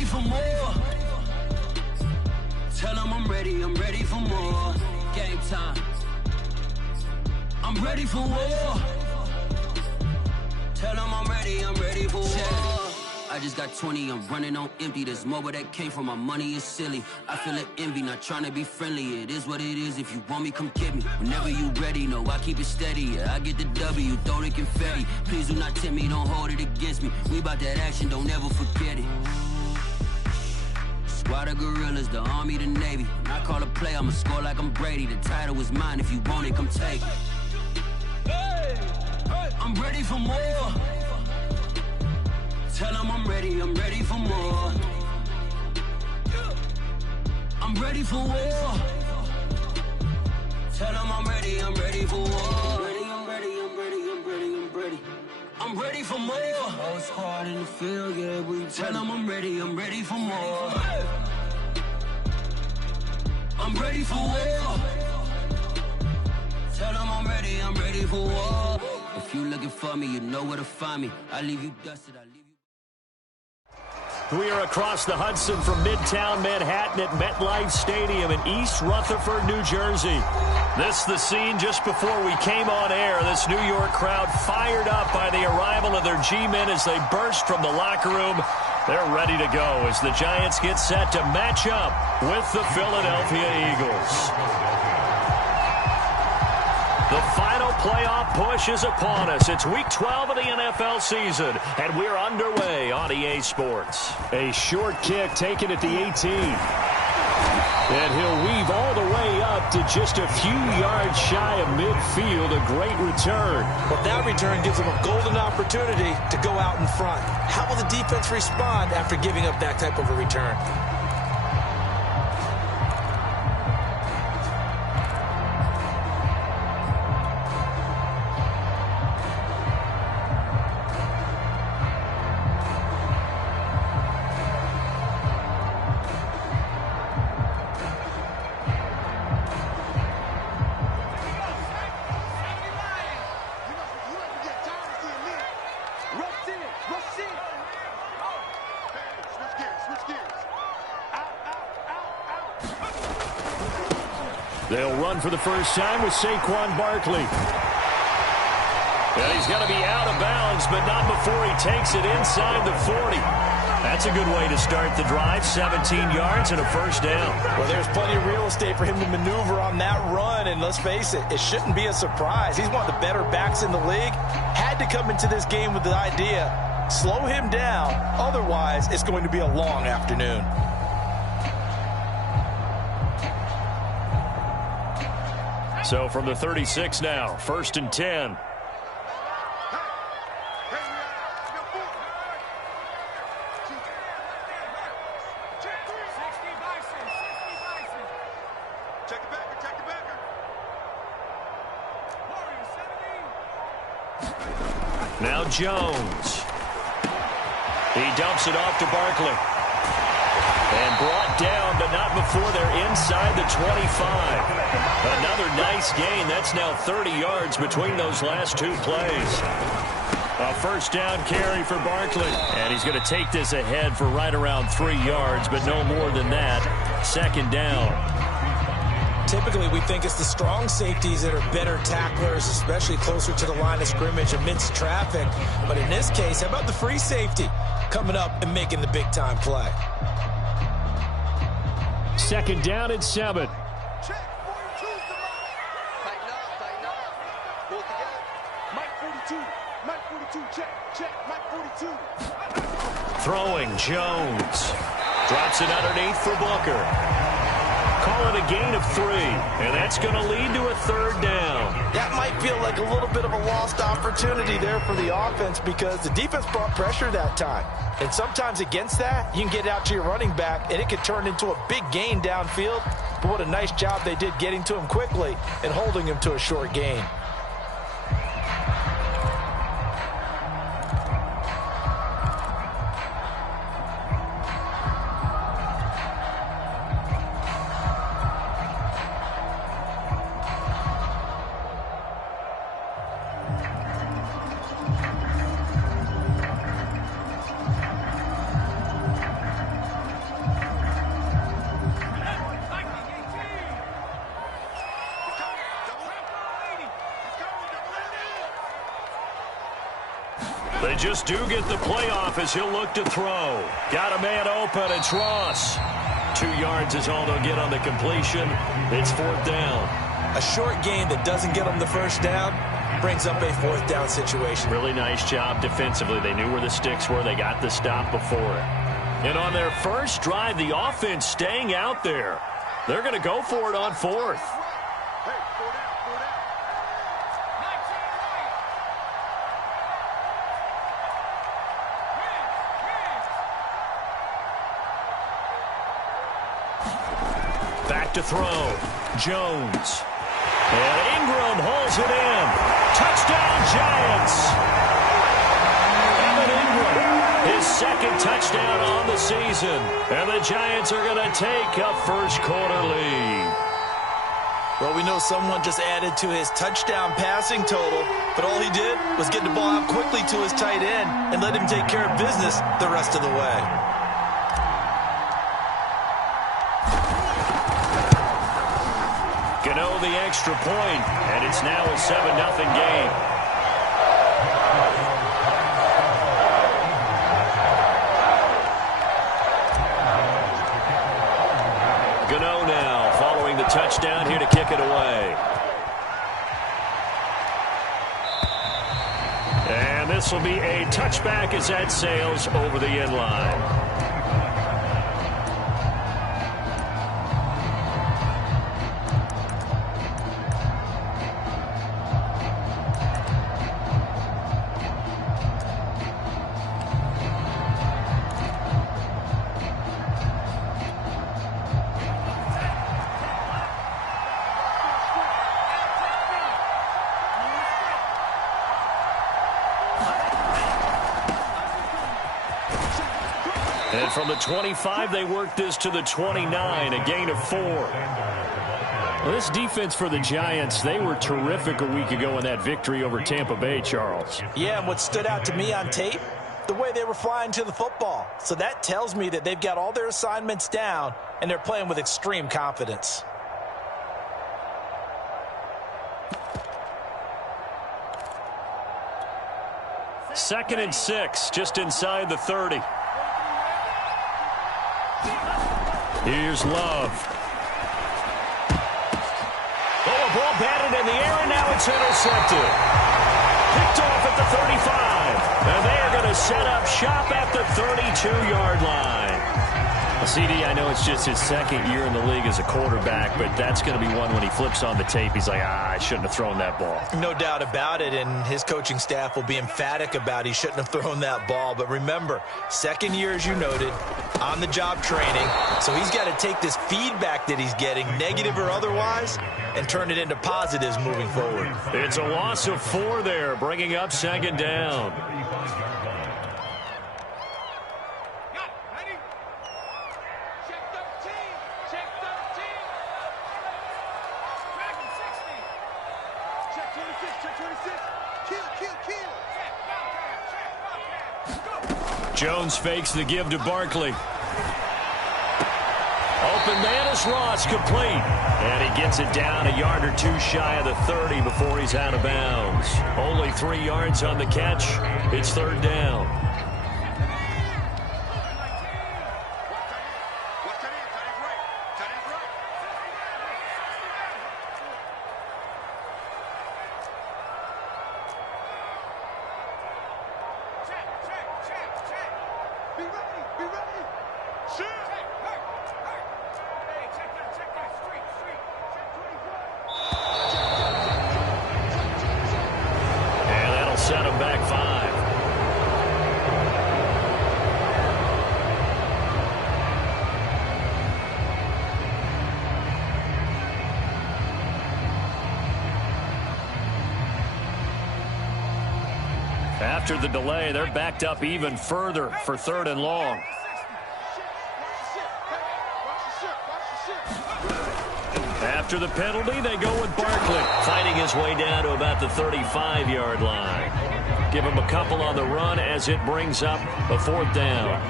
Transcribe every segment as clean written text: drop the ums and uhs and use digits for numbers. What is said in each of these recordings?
ready for more. Tell them I'm ready for more. Game time. I'm ready for war. Tell them I'm ready for war. I just got 20, I'm running on empty. This mobile that came from my money is silly. I feel an envy, not trying to be friendly. It is what it is, if you want me, come get me. Whenever you ready, no, I keep it steady. Yeah, I get the W, throw the confetti. Please do not tempt me, don't hold it against me. We about that action, don't ever forget it. Squad of gorillas, the army, the navy. When I call a play, I'ma score like I'm Brady. The title is mine, if you want it, come take it. I'm ready for more. Tell them I'm ready for more. I'm ready for war. Tell them I'm ready for war. I'm ready for more. Whole squad in the field, yeah, we tell them I'm ready for more. I'm ready for war. Tell them I'm ready for war. If you looking for me, you know where to find me. I leave you dusted, I leave you. We are across the Hudson from Midtown Manhattan at MetLife Stadium in East Rutherford, New Jersey. This the scene just before we came on air. This New York crowd fired up by the arrival of their G-men as they burst from the locker room. They're ready to go as the Giants get set to match up with the Philadelphia Eagles. The final playoff push is upon us. It's Week 12 of the NFL season, and we're underway on EA Sports. A short kick taken at the 18. And he'll weave all the way up to just a few yards shy of midfield. A great return. Well, that return gives them a golden opportunity to go out in front. How will the defense respond after giving up that type of a return? They'll run for the first time with Saquon Barkley. And he's going to be out of bounds, but not before he takes it inside the 40. That's a good way to start the drive. 17 yards and a first down. Well, there's plenty of real estate for him to maneuver on that run, and let's face it, it shouldn't be a surprise. He's one of the better backs in the league. Had to come into this game with the idea, slow him down, otherwise it's going to be a long afternoon. So from the 36 now, 1st and 10. Now Jones. He dumps it off to Barkley. And brought down, but not before they're inside the 25. Another nice gain. That's now 30 yards between those last two plays. A first down carry for Barkley. And he's going to take this ahead for right around 3 yards, but no more than that. 2nd down. Typically, we think it's the strong safeties that are better tacklers, especially closer to the line of scrimmage amidst traffic. But in this case, how about the free safety coming up and making the big-time play? 2nd down and 7. Check, 42's the line. Tighten up. Pull it together. Mike 42. Mike 42, check. Mike 42. Throwing, Jones. Drops it underneath for Booker. Call it a gain of 3, and that's going to lead to a 3rd down. That might feel like a little bit of a lost opportunity there for the offense because the defense brought pressure that time. And sometimes against that, you can get out to your running back, and it could turn into a big gain downfield. But what a nice job they did getting to him quickly and holding him to a short gain. They just do get the playoff as he'll look to throw. Got a man open. It's Ross. 2 yards is all they'll get on the completion. It's 4th down. A short game that doesn't get them the first down brings up a 4th down situation. Really nice job defensively. They knew where the sticks were. They got the stop before it. And on their first drive, the offense staying out there. They're going to go for it on 4th. Back to throw. Jones. And Ingram hauls it in. Touchdown, Giants. Evan Ingram, his 2nd touchdown on the season. And the Giants are going to take a first-quarter lead. Well, we know someone just added to his touchdown passing total, but all he did was get the ball out quickly to his tight end and let him take care of business the rest of the way. Gano the extra point, and it's now a 7-0 game. Gano now following the touchdown here to kick it away. And this will be a touchback as that sails over the end line. And from the 25, they work this to the 29, a gain of 4. Well, this defense for the Giants, they were terrific a week ago in that victory over Tampa Bay, Charles. Yeah, and what stood out to me on tape, the way they were flying to the football. So that tells me that they've got all their assignments down, and they're playing with extreme confidence. Second and 6, just inside the 30. Here's Love. Oh, a ball batted in the air, and now it's intercepted. Picked off at the 35. And they are going to set up shop at the 32-yard line. Well, CD, I know it's just his 2nd year in the league as a quarterback, but that's going to be one when he flips on the tape. He's like, I shouldn't have thrown that ball. No doubt about it, and his coaching staff will be emphatic about he shouldn't have thrown that ball. But remember, 2nd year, as you noted, on-the-job training. So he's got to take this feedback that he's getting, negative or otherwise, and turn it into positives moving forward. It's a loss of 4 there, bringing up 2nd down. Jones fakes the give to Barkley. Open man is Ross, complete. And he gets it down a yard or 2 shy of the 30 before he's out of bounds. Only 3 yards on the catch. It's 3rd down. Set him back 5. After the delay, they're backed up even further for 3rd and long. After the penalty, they go with Barkley, fighting his way down to about the 35-yard line. Give him a couple on the run as it brings up a 4th down.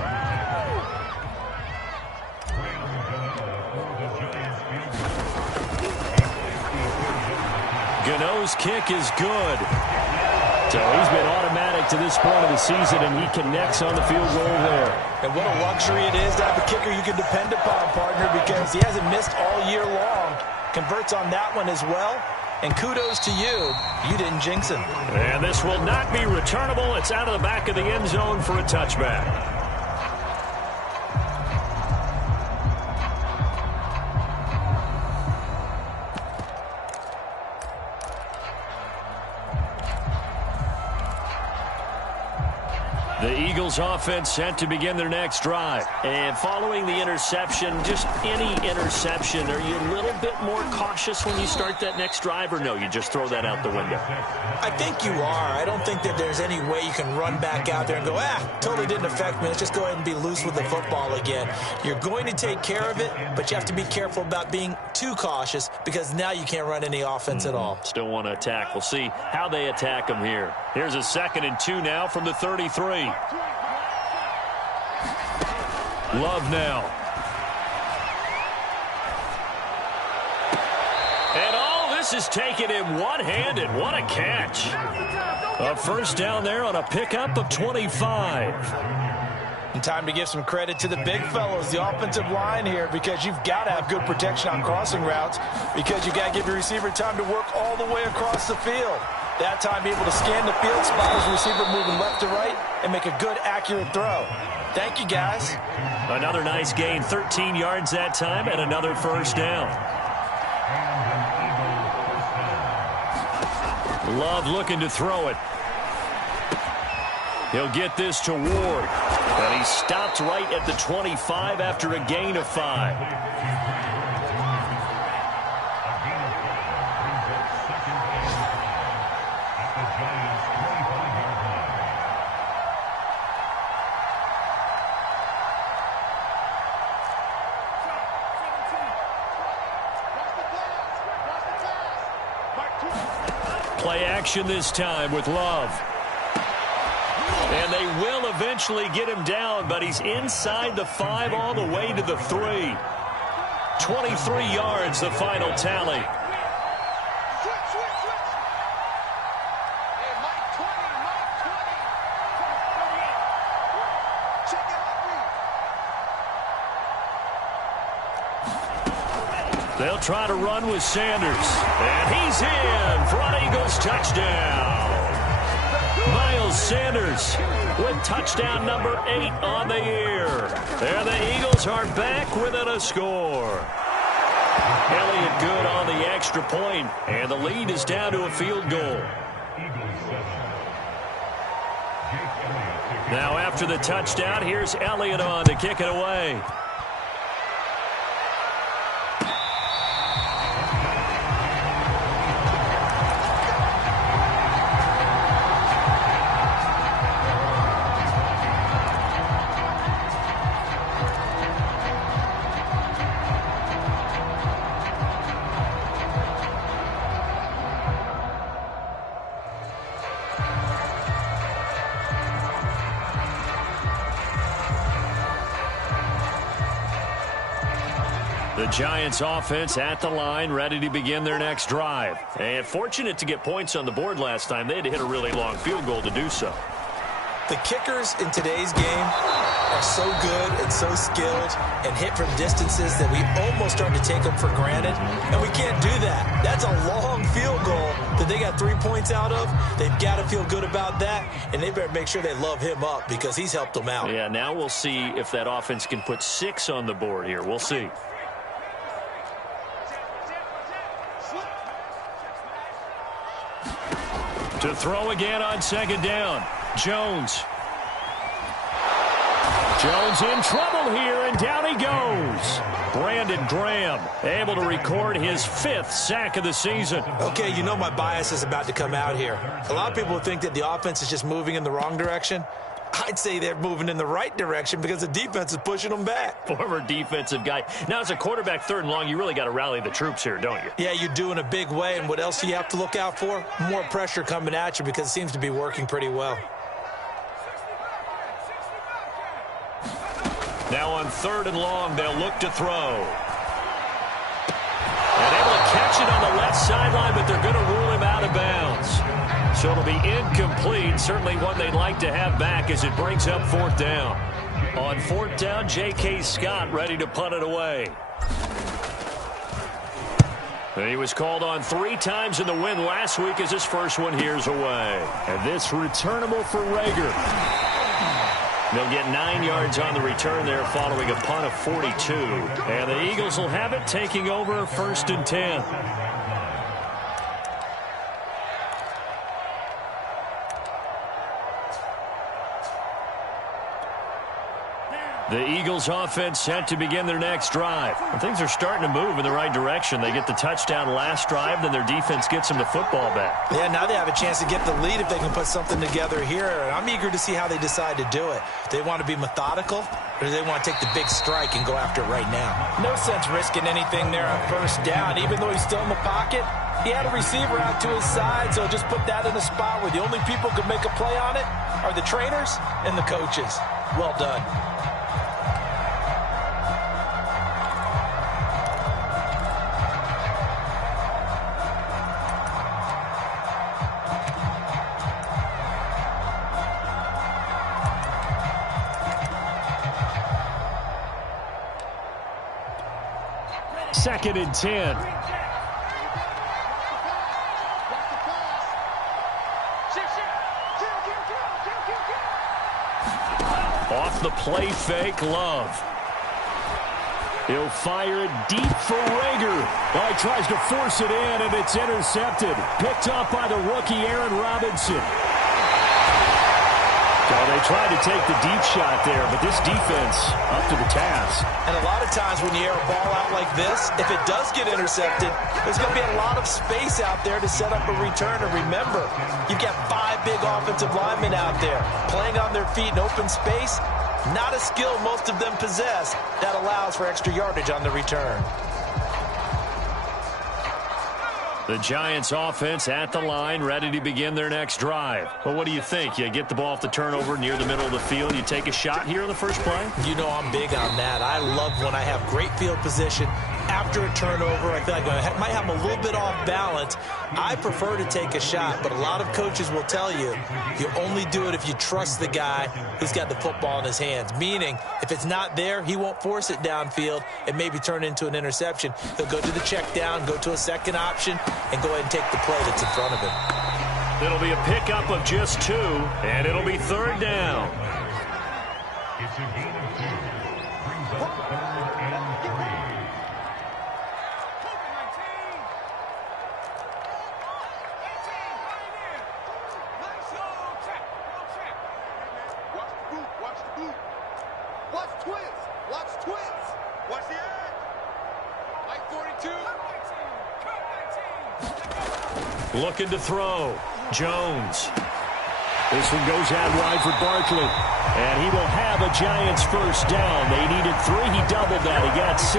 Gano's kick is good. So he's been automatic to this point of the season, and he connects on the field goal there. And what a luxury it is to have a kicker you can depend upon, partner, because he hasn't missed all year long. Converts on that one as well. And kudos to you. You didn't jinx him. And this will not be returnable. It's out of the back of the end zone for a touchback. The Eagles offense set to begin their next drive. And following the interception, just any interception, are you a little bit more cautious when you start that next drive, or no, you just throw that out the window? I think you are. I don't think that there's any way you can run back out there and go, totally didn't affect me. Let's just go ahead and be loose with the football again. You're going to take care of it, but you have to be careful about being too cautious because now you can't run any offense at all. Still want to attack. We'll see how they attack them here. Here's a 2nd and 2 now from the 33. Love now. And all this is taken in one-handed. What a catch. A first down there on a pickup of 25. And time to give some credit to the big fellows, the offensive line here, because you've got to have good protection on crossing routes because you've got to give your receiver time to work all the way across the field. That time, be able to scan the field, spot his receiver moving left to right, and make a good, accurate throw. Thank you, guys. Another nice gain, 13 yards that time, and another first down. Love looking to throw it. He'll get this to Ward. And he stopped right at the 25 after a gain of 5. Play action this time with Love. And they will eventually get him down, but he's inside the 5 all the way to the 3. 23 yards, the final tally. They'll try to run with Sanders. And he's in for an Eagles touchdown. Miles Sanders with touchdown number 8 on the year. And the Eagles are back within a score. Elliott good on the extra point, and the lead is down to a field goal. Now after the touchdown, here's Elliott on to kick it away. The Giants offense at the line, ready to begin their next drive. And fortunate to get points on the board last time. They had to hit a really long field goal to do so. The kickers in today's game are so good and so skilled and hit from distances that we almost start to take them for granted. And we can't do that. That's a long field goal that they got 3 points out of. They've got to feel good about that, and they better make sure they love him up because he's helped them out. Yeah, now we'll see if that offense can put 6 on the board here. We'll see. To throw again on 2nd down. Jones. Jones in trouble here, and down he goes. Brandon Graham able to record his 5th sack of the season. Okay, you know my bias is about to come out here. A lot of people think that the offense is just moving in the wrong direction. I'd say they're moving in the right direction because the defense is pushing them back. Former defensive guy. Now, as a quarterback 3rd and long, you really got to rally the troops here, don't you? Yeah, you do in a big way. And what else do you have to look out for? More pressure coming at you because it seems to be working pretty well. Now on 3rd and long, they'll look to throw. And able to catch it on the left sideline, but they're going to rule him out of bounds. So it'll be incomplete. Certainly one they'd like to have back as it brings up 4th down. On 4th down, J.K. Scott ready to punt it away. He was called on 3 times in the win last week as his first one here's away. And this returnable for Rager. They'll get 9 yards on the return there following a punt of 42. And the Eagles will have it taking over 1st and 10. The Eagles offense set to begin their next drive. And things are starting to move in the right direction. They get the touchdown last drive, then their defense gets them the football back. Yeah, now they have a chance to get the lead if they can put something together here. And I'm eager to see how they decide to do it. They want to be methodical, or do they want to take the big strike and go after it right now? No sense risking anything there on 1st down. Even though he's still in the pocket, he had a receiver out to his side, so just put that in a spot where the only people who can make a play on it are the trainers and the coaches. Well done. Second and 10. Off the play fake, Love. He'll fire it deep for Rager. Oh, he tries to force it in, and it's intercepted. Picked up by the rookie Aaron Robinson. Well, they tried to take the deep shot there, but this defense up to the task. And a lot of times when you air a ball out like this, if it does get intercepted, there's going to be a lot of space out there to set up a return. And remember, you've got 5 big offensive linemen out there playing on their feet in open space. Not a skill most of them possess that allows for extra yardage on the return. The Giants offense at the line, ready to begin their next drive. Well, what do you think? You get the ball off the turnover near the middle of the field. You take a shot here on the first play? You know I'm big on that. I love when I have great field position. After a turnover, I feel like I might have a little bit off balance. I prefer to take a shot, but a lot of coaches will tell you, you only do it if you trust the guy who's got the football in his hands. Meaning, if it's not there, he won't force it downfield and maybe turn into an interception. He'll go to the check down, go to a second option, and go ahead and take the play that's in front of him. It'll be a pickup of just 2, and it'll be 3rd down. It's a gain of 2. Brings up 3rd and 3. Looking to throw. Jones. This one goes out wide for Barkley. And he will have a Giants first down. They needed 3. He doubled that. He got 6.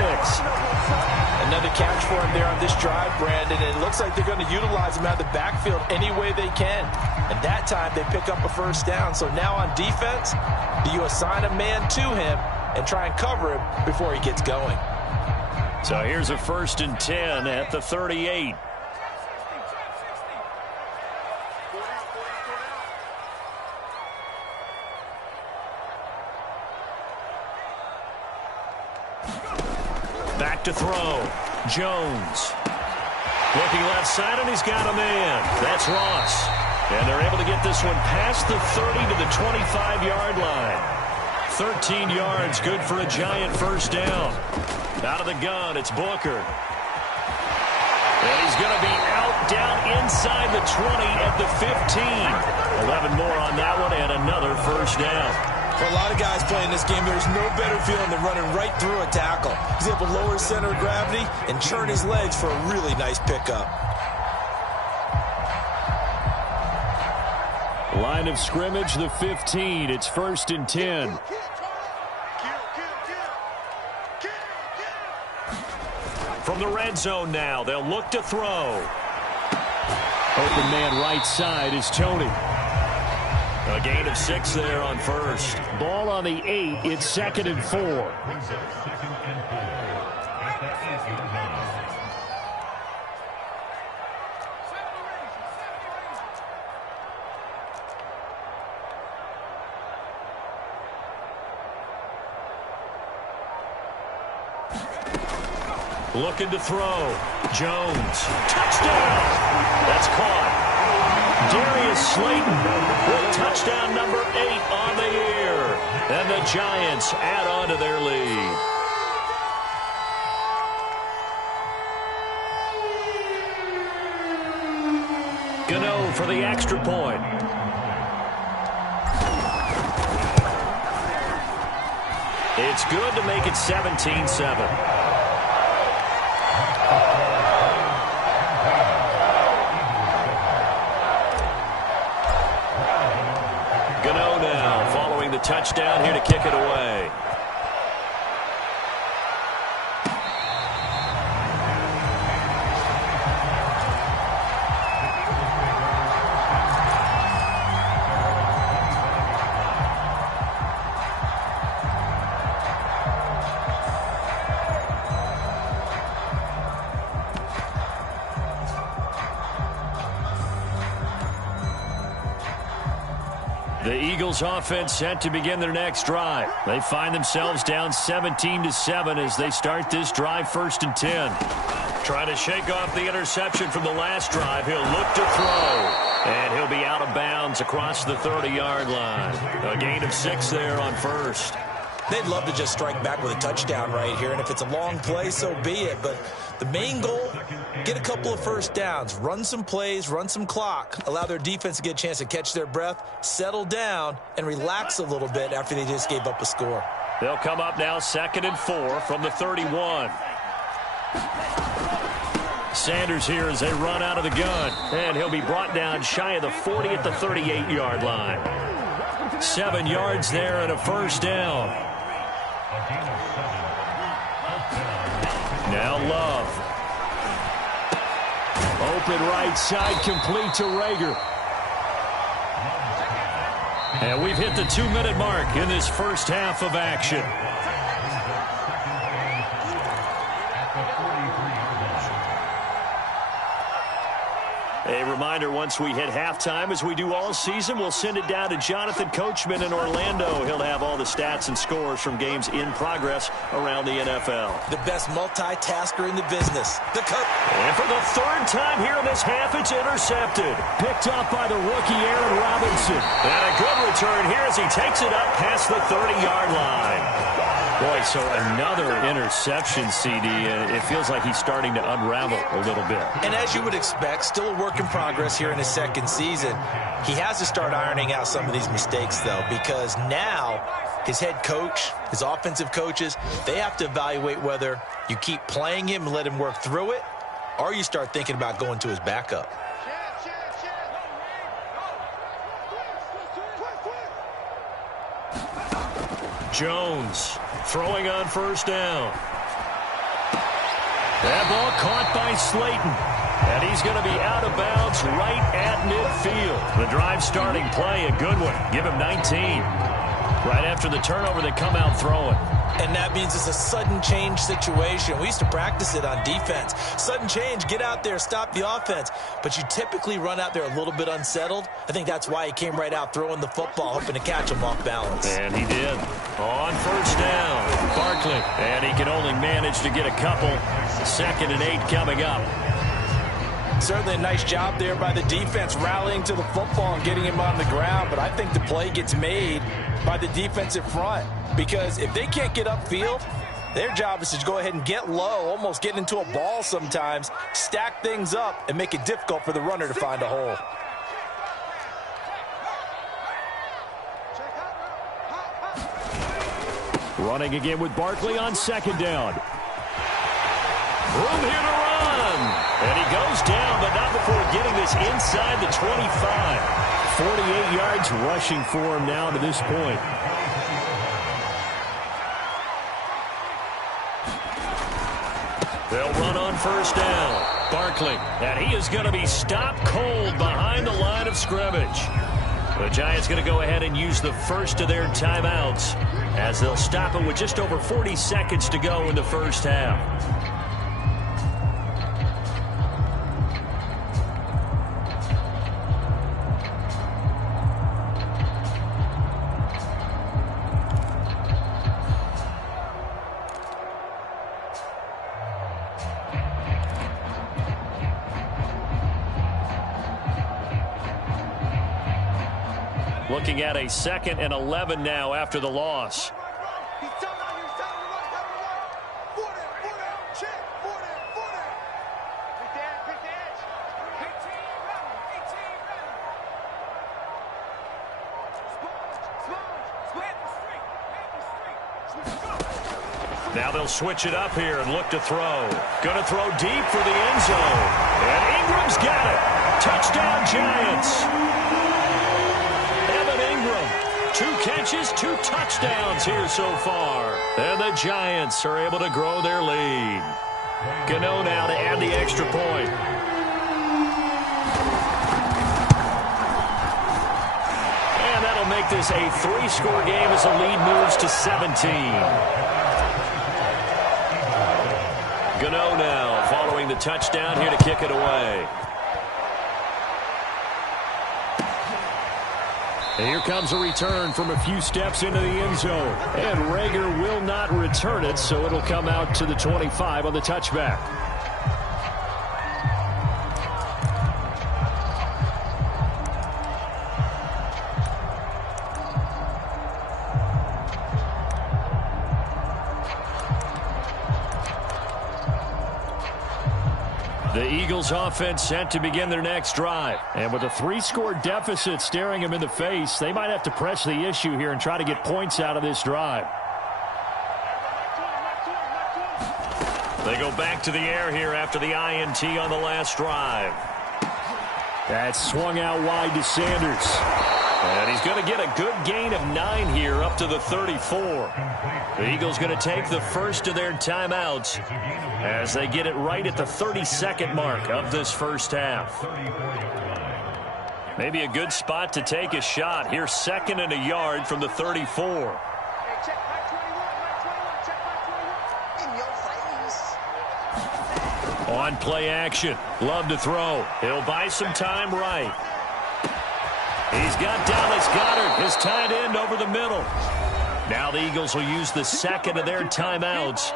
Another catch for him there on this drive, Brandon. And it looks like they're going to utilize him out of the backfield any way they can. And that time they pick up a first down. So now on defense, do you assign a man to him and try and cover him before he gets going? So here's a 1st and 10 at the 38. Back to throw. Jones. Looking left side, and he's got a man. That's Ross. And they're able to get this one past the 30 to the 25-yard line. 13 yards, good for a Giant first down. Out of the gun, it's Booker. And he's going to be out down inside the 20 at the 15. 11 more on that one, and another first down. For a lot of guys playing this game, there's no better feeling than running right through a tackle. He's able to lower his center of gravity and churn his legs for a really nice pickup. Line of scrimmage, the 15. It's 1st and 10. From the red zone now, they'll look to throw. Open man right side is Tony. A gain of 6 there on first. Ball on the 8. It's 2nd and 4. Looking to throw. Jones. Touchdown! That's caught. Darius Slayton with touchdown number 8 on the year. And the Giants add on to their lead. Gano for the extra point. It's good to make it 17-7. Touchdown here to kick it away. The Eagles offense set to begin their next drive. They find themselves down 17-7 as they start this drive 1st and 10. Trying to shake off the interception from the last drive. He'll look to throw. And he'll be out of bounds across the 30-yard line. A gain of 6 there on first. They'd love to just strike back with a touchdown right here, and if it's a long play, so be it. But the main goal, get a couple of first downs, run some plays, run some clock, allow their defense to get a chance to catch their breath, settle down, and relax a little bit after they just gave up a score. They'll come up now 2nd and 4 from the 31. Sanders here as they run out of the gun, and he'll be brought down shy of the 40 at the 38-yard line. 7 yards there and a first down. Now Love. Open right side, complete to Rager. And we've hit the 2-minute mark in this first half of action. A reminder, once we hit halftime, as we do all season, we'll send it down to Jonathan Coachman in Orlando. He'll have all the stats and scores from games in progress around the NFL. The best multitasker in the business. And for the 3rd time here in this half, it's intercepted. Picked up by the rookie Aaron Robinson. And a good return here as he takes it up past the 30-yard line. Boy, so another interception, CD. It feels like he's starting to unravel a little bit. And as you would expect, still a work in progress here in his 2nd season. He has to start ironing out some of these mistakes, though, because now his head coach, his offensive coaches, they have to evaluate whether you keep playing him and let him work through it, or you start thinking about going to his backup. Jones throwing on first down. That ball caught by Slayton. And he's going to be out of bounds right at midfield. The drive starting play, a good one. Give him 19. Right after the turnover, they come out throwing. And that means it's a sudden change situation. We used to practice it on defense. Sudden change, get out there, stop the offense. But you typically run out there a little bit unsettled. I think that's why he came right out throwing the football, hoping to catch him off balance. And he did. On first down, Barkley. And he can only manage to get a couple. 2nd and 8 coming up. Certainly a nice job there by the defense, rallying to the football and getting him on the ground. But I think the play gets made by the defensive front, because if they can't get upfield, their job is to go ahead and get low, almost get into a ball sometimes, stack things up, and make it difficult for the runner to find a hole. Running again with Barkley on 2nd down. Room here to run. And he goes down, but not before getting this inside the 25. 48 yards rushing for him now to this point. They'll run on first down. Barkley, and he is going to be stopped cold behind the line of scrimmage. The Giants going to go ahead and use the first of their timeouts as they'll stop it with just over 40 seconds to go in the first half. looking at a 2nd and 11 now after the loss. He's telling you, he's telling you right. Foot out, check, foot out. Pick the edge. 18 ready. Split the street. Now they'll switch it up here and look to throw. Going to throw deep for the end zone. And Ingram's got it. Touchdown, Giants. Evan Ingram, 2 catches, 2 touchdowns here so far. And the Giants are able to grow their lead. Gano now to add the extra point. And that'll make this a 3-score game as the lead moves to 17. Gano now following the touchdown here to kick it away. And here comes a return from a few steps into the end zone. And Rager will not return it, so it'll come out to the 25 on the touchback. The Eagles offense set to begin their next drive. And with a 3-score deficit staring them in the face, they might have to press the issue here and try to get points out of this drive. They go back to the air here after the INT on the last drive. That's swung out wide to Sanders. And he's going to get a good gain of 9 here up to the 34. The Eagles going to take the first of their timeouts as they get it right at the 32nd mark of this first half. Maybe a good spot to take a shot. Here, 2nd and a yard from the 34. On play action. Love to throw. He'll buy some time right. He's got Dallas Goedert, his tight end, over the middle. Now the Eagles will use the 2nd of their timeouts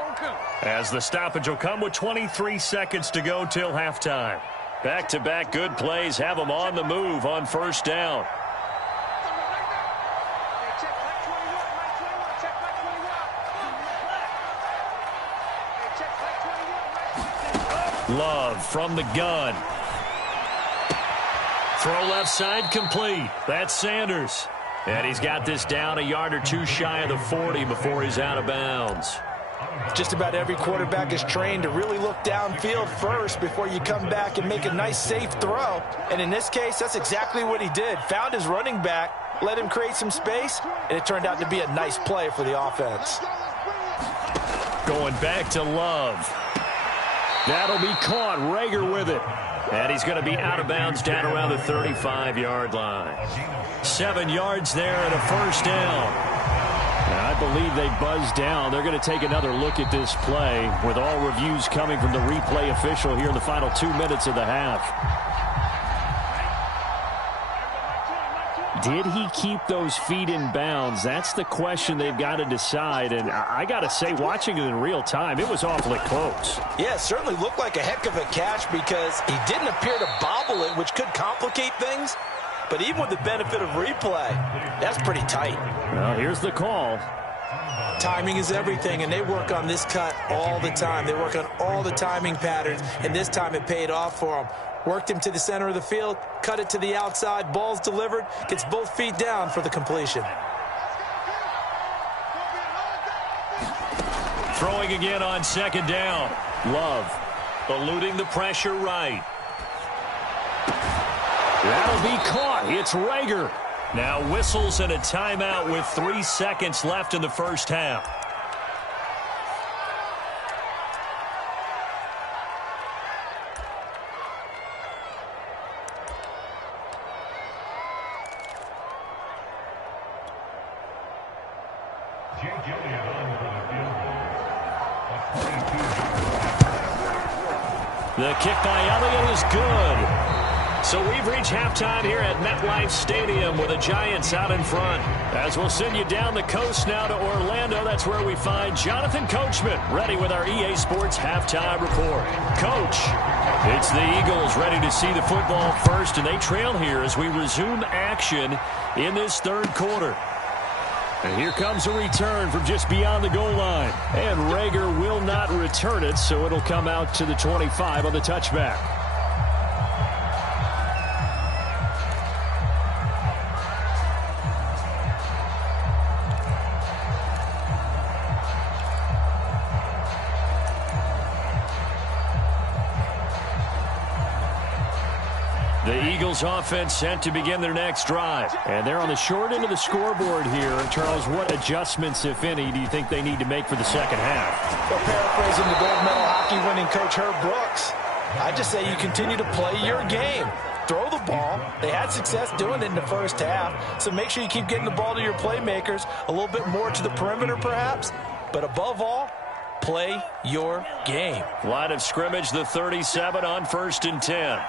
as the stoppage will come with 23 seconds to go till halftime. Back-to-back good plays have them on the move on first down. Love from the gun. Throw left side complete. That's Sanders. And he's got this down a yard or 2 shy of the 40 before he's out of bounds. Just about every quarterback is trained to really look downfield first before you come back and make a nice, safe throw. And in this case, that's exactly what he did. Found his running back, let him create some space, and it turned out to be a nice play for the offense. Going back to Love. That'll be caught. Rager with it. And he's going to be out of bounds down around the 35-yard line. 7 yards there and a first down. And I believe they buzzed down. They're going to take another look at this play with all reviews coming from the replay official here in the final 2 minutes of the half. Did he keep those feet in bounds? That's the question they've got to decide. And I got to say, watching it in real time, it was awfully close. Yeah, it certainly looked like a heck of a catch because he didn't appear to bobble it, which could complicate things. But even with the benefit of replay, that's pretty tight. Well, here's the call. Timing is everything, and they work on this cut all the time. They work on all the timing patterns, and this time it paid off for them. Worked him to the center of the field, cut it to the outside, ball's delivered, gets both feet down for the completion. Throwing again on 2nd down. Love eluding the pressure right. That'll be caught. It's Rager. Now whistles and a timeout with 3 seconds left in the first half. The kick by Elliott is good. So we've reached halftime here at MetLife Stadium with the Giants out in front. As we'll send you down the coast now to Orlando, that's where we find Jonathan Coachman ready with our EA Sports halftime report. Coach, it's the Eagles ready to see the football first, and they trail here as we resume action in this third quarter. And here comes a return from just beyond the goal line. And Rager will not return it, so it'll come out to the 25 on the touchback. The Eagles offense set to begin their next drive. And they're on the short end of the scoreboard here. Charles, what adjustments, if any, do you think they need to make for the second half? Well, paraphrasing the gold medal hockey winning coach Herb Brooks, I just say you continue to play your game. Throw the ball. They had success doing it in the first half. So make sure you keep getting the ball to your playmakers, a little bit more to the perimeter perhaps. But above all, play your game. Line of scrimmage, the 37 on 1st and 10.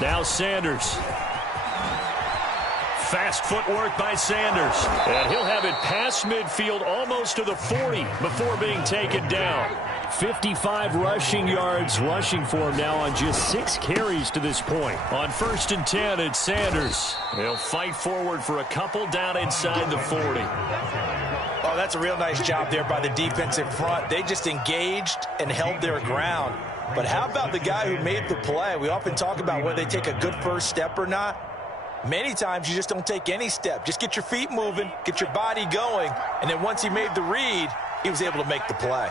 Now Sanders. Fast footwork by Sanders. And he'll have it past midfield almost to the 40 before being taken down. 55 rushing yards rushing for him now on just 6 carries to this point. On 1st and 10, it's Sanders. He'll fight forward for a couple down inside the 40. Oh, that's a real nice job there by the defensive front. They just engaged and held their ground. But how about the guy who made the play? We often talk about whether they take a good first step or not. Many times you just don't take any step. Just get your feet moving, get your body going, and then once he made the read, he was able to make the play.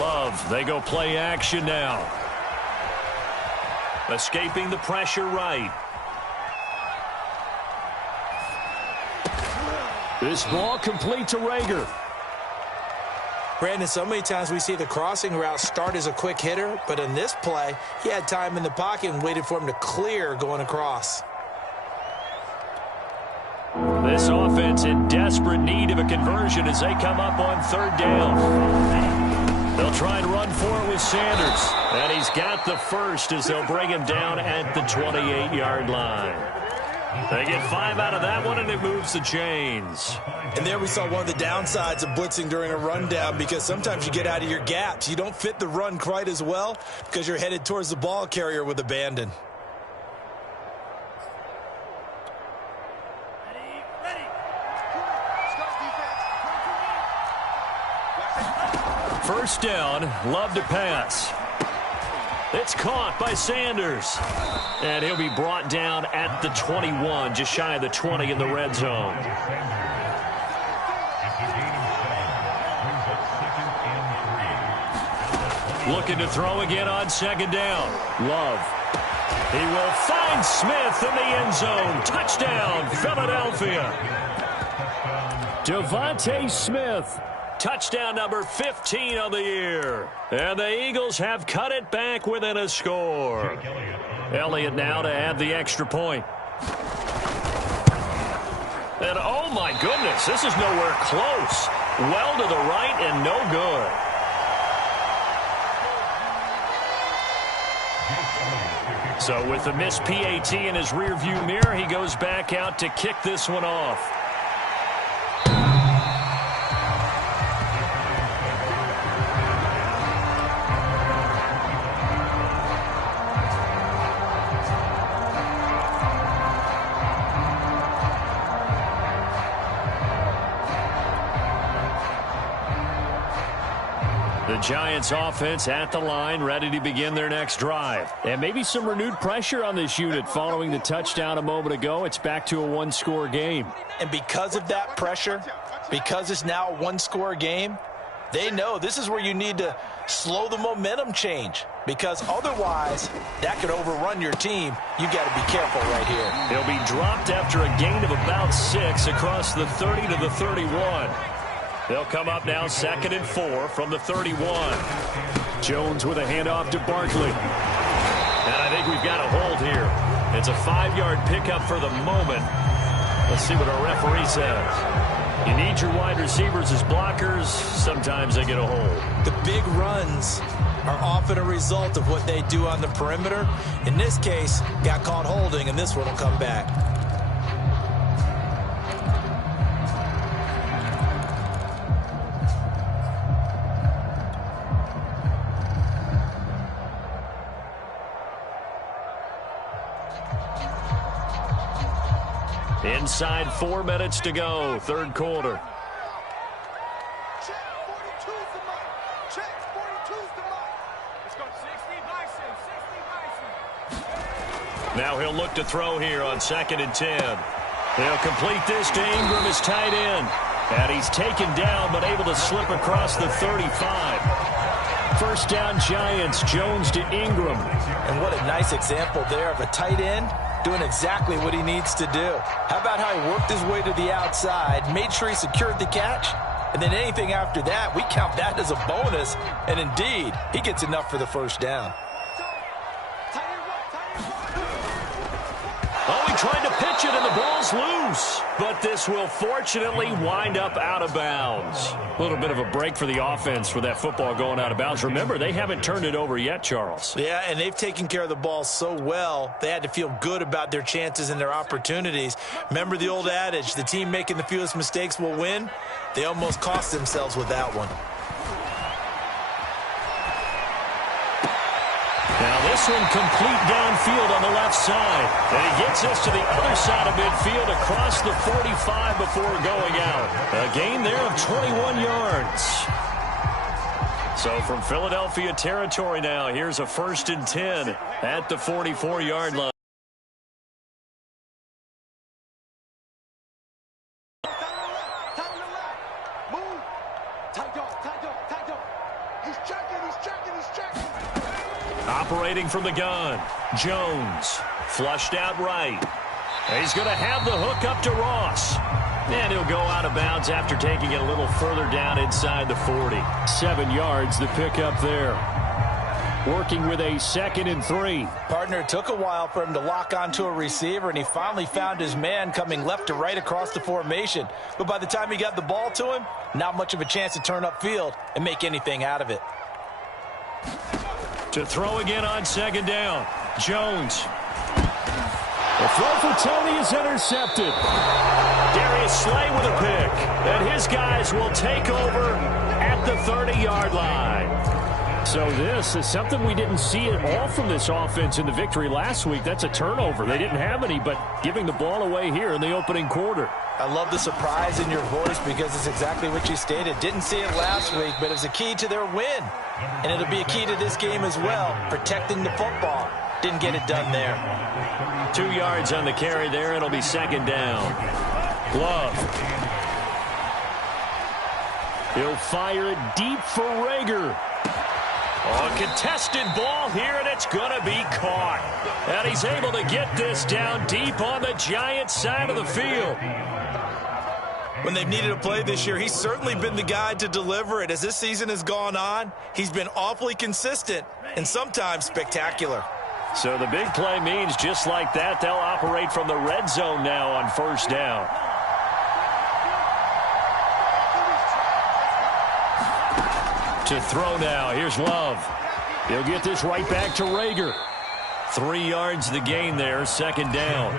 Love, they go play action now. Escaping the pressure right. This ball complete to Rager. Brandon, so many times we see the crossing route start as a quick hitter, but in this play, he had time in the pocket and waited for him to clear going across. This offense in desperate need of a conversion as they come up on 3rd down. They'll try and run for it with Sanders. And he's got the first as they'll bring him down at the 28-yard line. They get 5 out of that one, and it moves the chains. And there we saw one of the downsides of blitzing during a rundown, because sometimes you get out of your gaps. You don't fit the run quite as well because you're headed towards the ball carrier with abandon. First down, Love to pass. It's caught by Sanders. And he'll be brought down at the 21, just shy of the 20 in the red zone. Looking to throw again on 2nd down. Love. He will find Smith in the end zone. Touchdown, Philadelphia. Devontae Smith. Touchdown number 15 on the year. And the Eagles have cut it back within a score. Elliott now to add the extra point. And oh my goodness, this is nowhere close. Well to the right and no good. So with the missed PAT in his rearview mirror, he goes back out to kick this one off. The Giants offense at the line, ready to begin their next drive. And maybe some renewed pressure on this unit following the touchdown a moment ago. It's back to a 1-score game. And because of that pressure, because it's now a 1-score game, they know this is where you need to slow the momentum change, because otherwise that could overrun your team. You got to be careful right here. He'll be dropped after a gain of about 6 across the 30 to the 31. They'll come up now 2nd and 4 from the 31. Jones with a handoff to Barkley. And I think we've got a hold here. It's a 5-yard pickup for the moment. Let's see what our referee says. You need your wide receivers as blockers. Sometimes they get a hold. The big runs are often a result of what they do on the perimeter. In this case, got caught holding, and this one will come back. Inside 4 minutes to go, third quarter. Check, 42's the mark. Check, 42's the mark. Let's go 60 Bison. Now he'll look to throw here on 2nd and 10. He'll complete this to Ingram, his tight end. And he's taken down, but able to slip across the 35. First down, Giants. Jones to Ingram. And what a nice example there of a tight end doing exactly what he needs to do. How about how he worked his way to the outside, made sure he secured the catch, and then anything after that, we count that as a bonus. And indeed, he gets enough for the first down. Oh, he tried to pitch it, and the ball's loose. But this will fortunately wind up out of bounds. A little bit of a break for the offense for that football going out of bounds. Remember, they haven't turned it over yet, Charles. Yeah, and they've taken care of the ball so well, they had to feel good about their chances and their opportunities. Remember the old adage, the team making the fewest mistakes will win? They almost cost themselves with that one. Now this one complete downfield on the left side. And he gets us to the other side of midfield across the 45 before going out. A gain there of 21 yards. So from Philadelphia territory now, here's a 1st and 10 at the 44-yard line. Operating from the gun, Jones, flushed out right. He's going to have the hook up to Ross. And he'll go out of bounds after taking it a little further down inside the 40. 7 yards, the pickup there. Working with a 2nd and 3. Partner, it took a while for him to lock onto a receiver, and he finally found his man coming left to right across the formation. But by the time he got the ball to him, not much of a chance to turn upfield and make anything out of it. To throw again on 2nd down. Jones. The throw for Tony is intercepted. Darius Slay with a pick. And his guys will take over at the 30-yard line. So this is something we didn't see at all from this offense in the victory last week. That's a turnover. They didn't have any, but giving the ball away here in the opening quarter. I love the surprise in your voice because it's exactly what you stated. Didn't see it last week, but it was a key to their win. And it'll be a key to this game as well, protecting the football. Didn't get it done there. 2 yards on the carry there. It'll be 2nd down. Glove. He'll fire it deep for Rager. A contested ball here, and it's going to be caught. And he's able to get this down deep on the Giants' side of the field. When they've needed a play this year, he's certainly been the guy to deliver it. As this season has gone on, he's been awfully consistent and sometimes spectacular. So the big play means just like that, they'll operate from the red zone now on 1st down. To throw now, here's Love. He'll get this right back to Rager. 3 yards the gain there, 2nd down.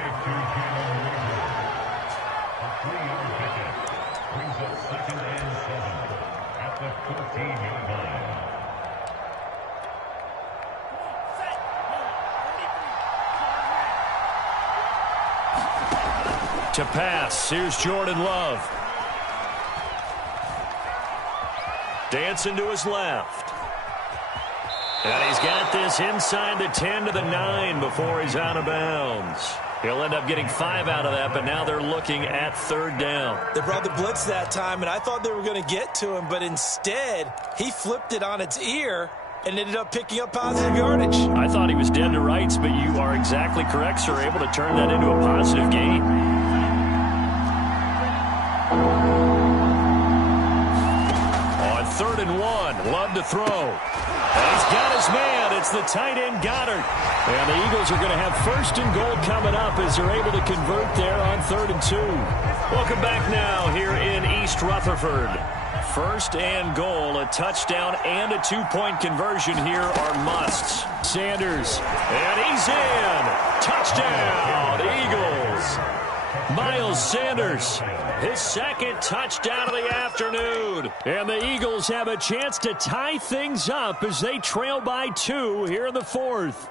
To pass, here's Jordan Love. Dancing to his left. And he's got this inside the 10 to the 9 before he's out of bounds. He'll end up getting 5 out of that, but now they're looking at 3rd down. They brought the blitz that time, and I thought they were going to get to him, but instead, he flipped it on its ear and ended up picking up positive yardage. I thought he was dead to rights, but you are exactly correct, sir. Able to turn that into a positive gain. On 3rd and 1, Love to throw. And he's got his man, it's the tight end Goddard. And the Eagles are going to have 1st and goal coming up as they're able to convert there on 3rd and 2. Welcome back now here in East Rutherford. 1st and goal, a touchdown and a 2-point conversion here are musts. Sanders, and he's in. Touchdown, Eagles. Miles Sanders, his 2nd touchdown of the afternoon. And the Eagles have a chance to tie things up as they trail by 2 here in the 4th.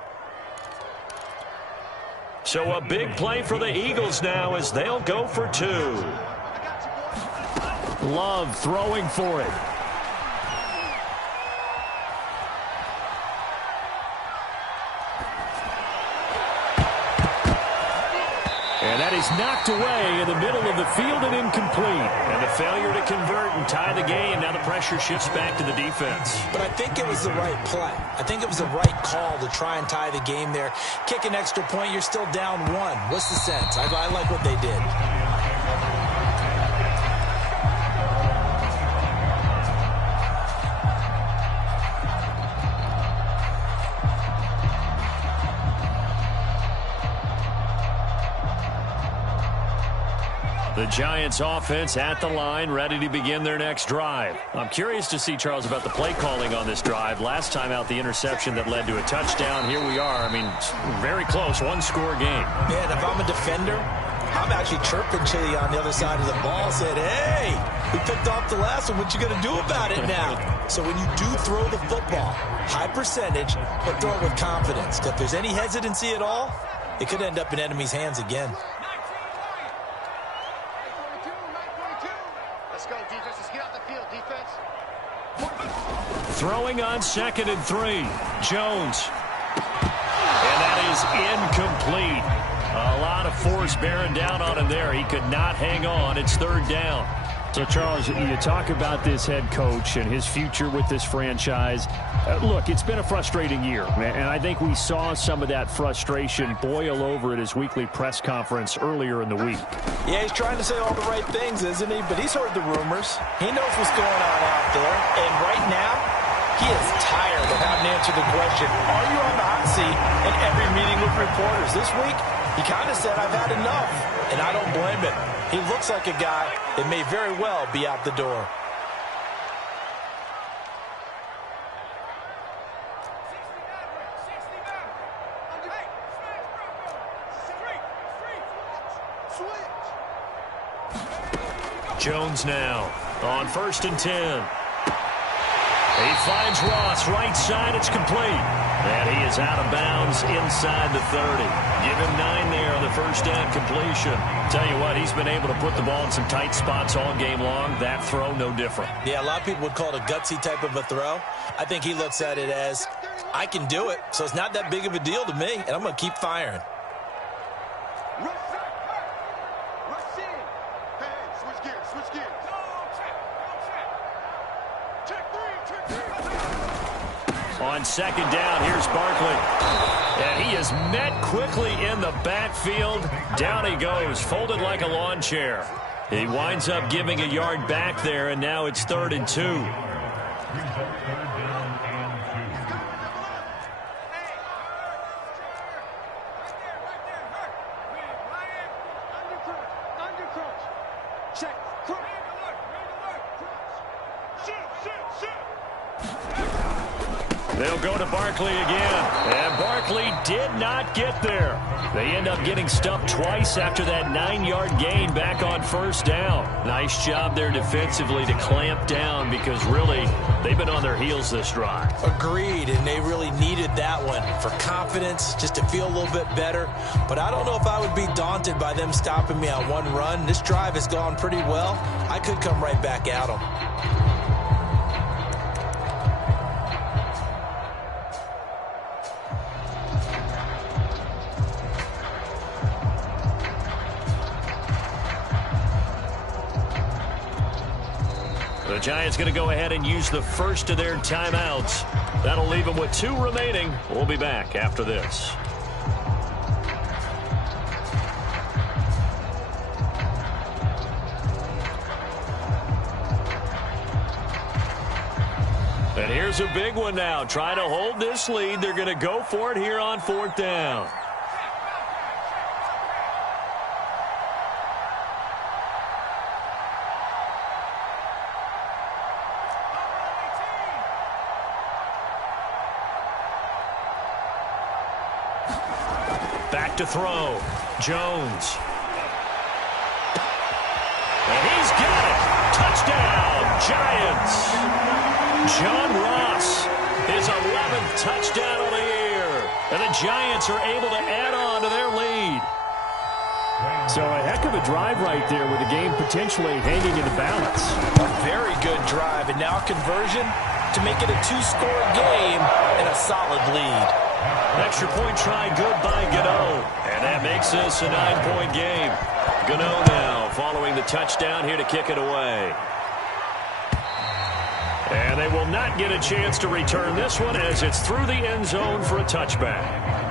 So a big play for the Eagles now as they'll go for 2. Love throwing for it. And that is knocked away in the middle of the field and incomplete. And the failure to convert and tie the game. Now the pressure shifts back to the defense. But I think it was the right play. I think it was the right call to try and tie the game there. Kick an extra point, you're still down 1. What's the sense? I like what they did. The Giants offense at the line, ready to begin their next drive. I'm curious to see, Charles, about the play calling on this drive. Last time out, the interception that led to a touchdown. Here we are. I mean, very close, 1-score game. Man, if I'm a defender, I'm actually chirping Chili on the other side of the ball, said, hey, we picked off the last one. What you going to do about it now? So when you do throw the football, high percentage, but throw it with confidence. If there's any hesitancy at all, it could end up in enemy's hands again. Throwing on 2nd and 3. Jones. And that is incomplete. A lot of force bearing down on him there. He could not hang on. It's 3rd down. So, Charles, you talk about this head coach and his future with this franchise. Look, it's been a frustrating year, and I think we saw some of that frustration boil over at his weekly press conference earlier in the week. Yeah, he's trying to say all the right things, isn't he? But he's heard the rumors. He knows what's going on out there. And right now, he is tired of having to answer the question, are you on the hot seat in every meeting with reporters? This week, he kind of said, I've had enough, and I don't blame him. He looks like a guy that may very well be out the door. Jones now on 1st and 10. He finds Ross right side. It's complete. And he is out of bounds inside the 30. Give him 9 there on the 1st down completion. Tell you what, he's been able to put the ball in some tight spots all game long. That throw, no different. Yeah, a lot of people would call it a gutsy type of a throw. I think he looks at it as, I can do it, so it's not that big of a deal to me, and I'm going to keep firing. On 2nd down, here's Barkley. And he is met quickly in the backfield. Down he goes, folded like a lawn chair. He winds up giving a yard back there, and now it's 3rd and 2. They'll go to Barkley again. And Barkley did not get there. They end up getting stuffed twice after that 9-yard gain back on 1st down. Nice job there defensively to clamp down because really they've been on their heels this drive. Agreed, and they really needed that one for confidence, just to feel a little bit better. But I don't know if I would be daunted by them stopping me on one run. This drive has gone pretty well. I could come right back at them. The Giants going to go ahead and use the first of their timeouts. That'll leave them with 2 remaining. We'll be back after this. And here Here's a big one now. Trying to hold this lead. They're going to go for it here on 4th down. Back to throw. Jones. And he's got it. Touchdown, Giants. John Ross, his 11th touchdown of the year. And the Giants are able to add on to their lead. So a heck of a drive right there with the game potentially hanging in the balance. A very good drive, and now conversion to make it a 2-score game and a solid lead. Extra point try good by Gano. And that makes this a 9-point game. Gano now following the touchdown here to kick it away. And they will not get a chance to return this one as it's through the end zone for a touchback.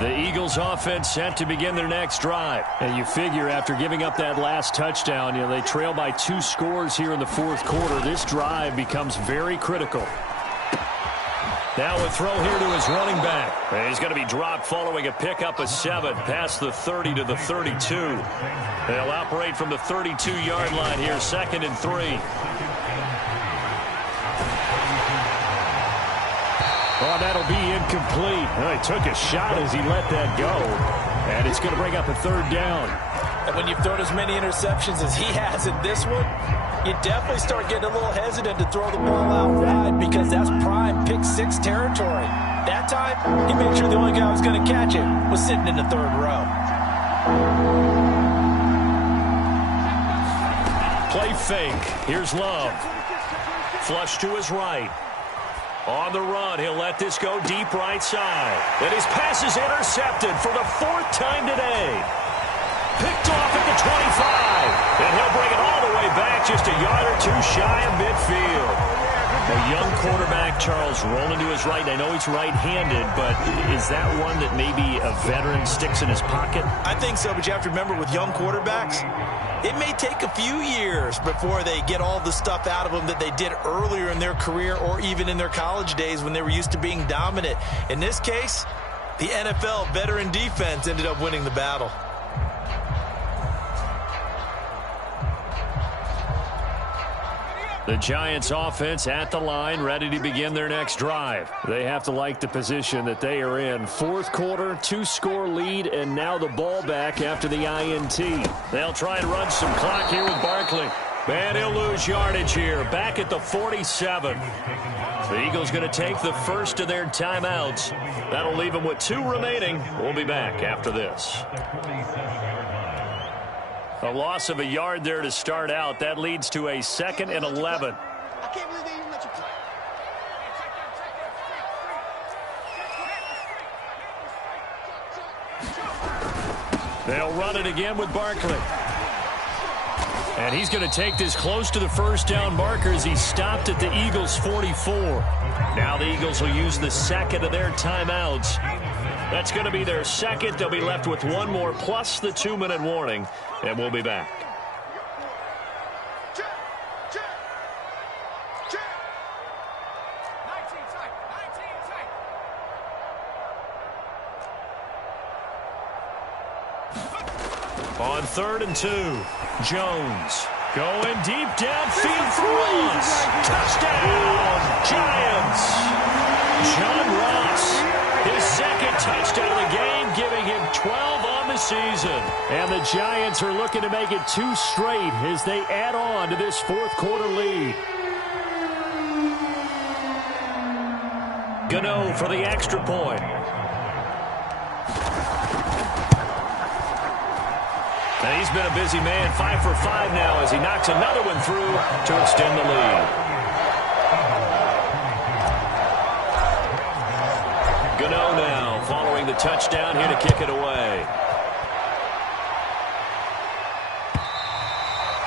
The Eagles offense set to begin their next drive. And you figure after giving up that last touchdown, they trail by 2 scores here in the 4th quarter. This drive becomes very critical. Now a throw here to his running back. And he's going to be dropped following a pickup of 7 past the 30 to the 32. They'll operate from the 32-yard line here, 2nd and 3. Oh, that'll be incomplete. Well, he took a shot as he let that go. And it's going to bring up a 3rd down. And when you've thrown as many interceptions as he has in this one, you definitely start getting a little hesitant to throw the ball out wide because that's prime pick-6 territory. That time, he made sure the only guy who was going to catch it was sitting in the 3rd row. Play fake. Here's Love. Flush to his right. On the run, he'll let this go deep right side. And his pass is intercepted for the 4th time today. Picked off at the 25. And he'll bring it all the way back just a yard or 2 shy of midfield. A young quarterback, Charles, rolling to his right. I know he's right-handed, but is that one that maybe a veteran sticks in his pocket? I think so, but you have to remember with young quarterbacks, it may take a few years before they get all the stuff out of them that they did earlier in their career or even in their college days when they were used to being dominant. In this case, the NFL veteran defense ended up winning the battle. The Giants offense at the line, ready to begin their next drive. They have to like the position that they are in. 4th quarter, 2-score lead, and now the ball back after the INT. They'll try and run some clock here with Barkley. And he'll lose yardage here, back at the 47. The Eagles going to take the first of their timeouts. That'll leave them with 2 remaining. We'll be back after this. A loss of a yard there to start out. That leads to a 2nd and 11. I can't believe they even let you play. They'll run it again with Barkley. And he's going to take this close to the first down marker as he stopped at the Eagles' 44. Now the Eagles will use the 2nd of their timeouts. That's going to be their 2nd. They'll be left with 1 more plus the 2-minute warning. And we'll be back. On 3rd and 2, Jones going deep downfield for Ross. Touchdown, Giants. John Ross, his 2nd touchdown of the game, giving him 12 on the season. And the Giants are looking to make it 2 straight as they add on to this 4th quarter lead. Gano for the extra point. And he's been a busy man, 5 for 5 now as he knocks another one through to extend the lead. Gano now following the touchdown here to kick it away.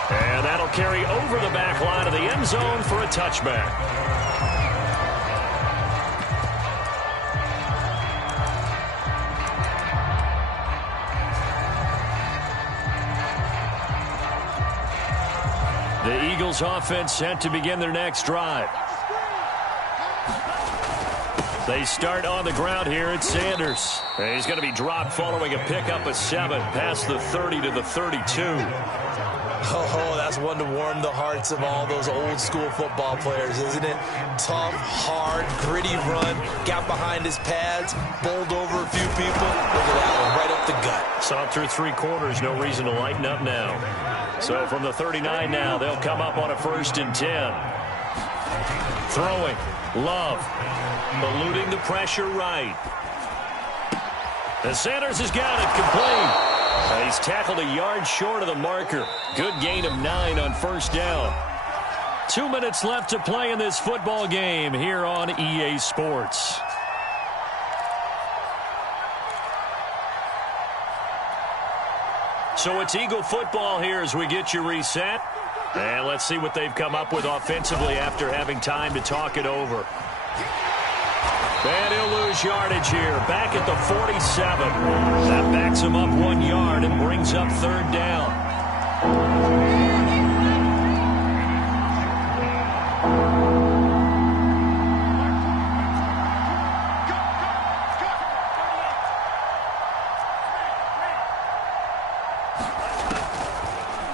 And that'll carry over the back line of the end zone for a touchback. The Eagles offense set to begin their next drive. They start on the ground here at Sanders. And he's going to be dropped following a pickup of 7 past the 30 to the 32. Oh, that's one to warm the hearts of all those old school football players, isn't it? Tough, hard, gritty run, got behind his pads, bowled over a few people. Look at that one, right up the gut. Saw it through 3 quarters, no reason to lighten up now. So from the 39 now, they'll come up on a 1st and 10. Throwing, Love, eluding the pressure right. And Sanders has got it, complete. He's tackled a yard short of the marker. Good gain of 9 on 1st down. 2 minutes left to play in this football game here on EA Sports. So it's Eagle football here as we get you reset. And let's see what they've come up with offensively after having time to talk it over. And he'll lose yardage here. Back at the 47. That backs him up 1 yard and brings up 3rd down.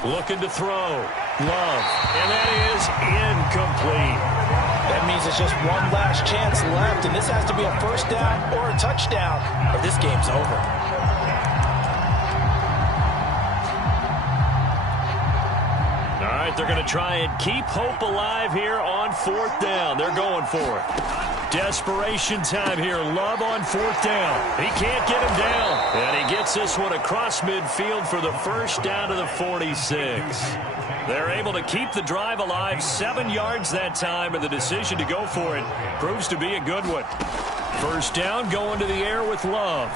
Looking to throw. Love. And that is incomplete. That means it's just one last chance left, and this has to be a 1st down or a touchdown, or this game's over. All right, they're going to try and keep hope alive here on 4th down. They're going for it. Desperation time here. Love on 4th down. He can't get him down. And he gets this one across midfield for the 1st down to the 46. They're able to keep the drive alive. 7 yards that time, and the decision to go for it proves to be a good one. 1st down, going to the air with Love.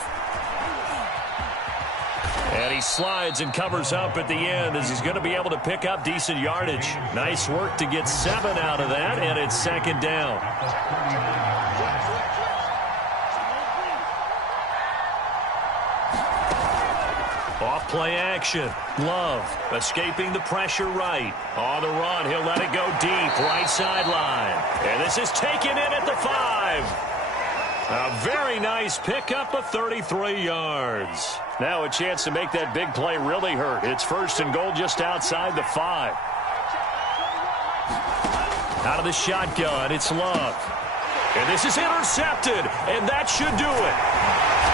And he slides and covers up at the end as he's going to be able to pick up decent yardage. Nice work to get 7 out of that, and it's 2nd down. Off play action. Love escaping the pressure right. On the run, he'll let it go deep, right sideline. And this is taken in at the 5. A very nice pickup of 33 yards. Now a chance to make that big play really hurt. It's 1st and goal just outside the 5. Out of the shotgun, it's Love. And this is intercepted, and that should do it.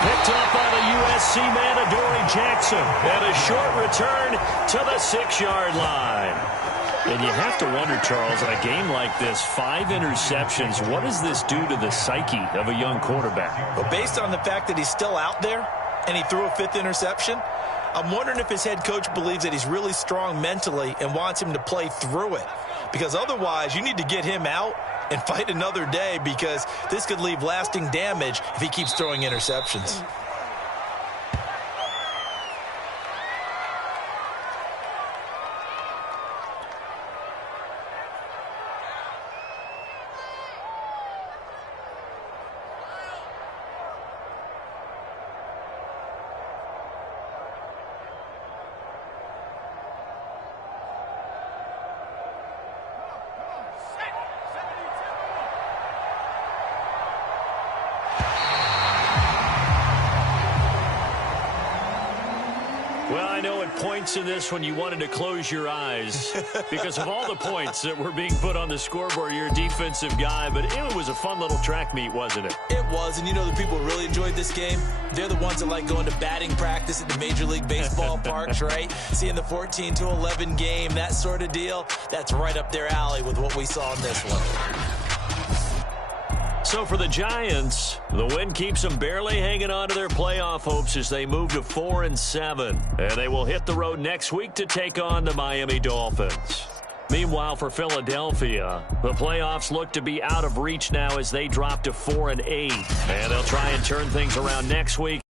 Picked up by the USC man, Adoree Jackson. And a short return to the 6-yard line. And you have to wonder, Charles, in a game like this, 5 interceptions, what does this do to the psyche of a young quarterback? But based on the fact that he's still out there and he threw a 5th interception, I'm wondering if his head coach believes that he's really strong mentally and wants him to play through it. Because otherwise, you need to get him out and fight another day, because this could leave lasting damage if he keeps throwing interceptions. Points in this when you wanted to close your eyes because of all the points that were being put on the scoreboard. You're a defensive guy, but it was a fun little track meet, wasn't it? It was, and you know the people who really enjoyed this game? They're the ones that like going to batting practice at the Major League Baseball parks, right? Seeing the 14-11 game, that sort of deal. That's right up their alley with what we saw in this one. So for the Giants, the win keeps them barely hanging on to their playoff hopes as they move to 4-7. And they will hit the road next week to take on the Miami Dolphins. Meanwhile, for Philadelphia, the playoffs look to be out of reach now as they drop to 4-8. And they'll try and turn things around next week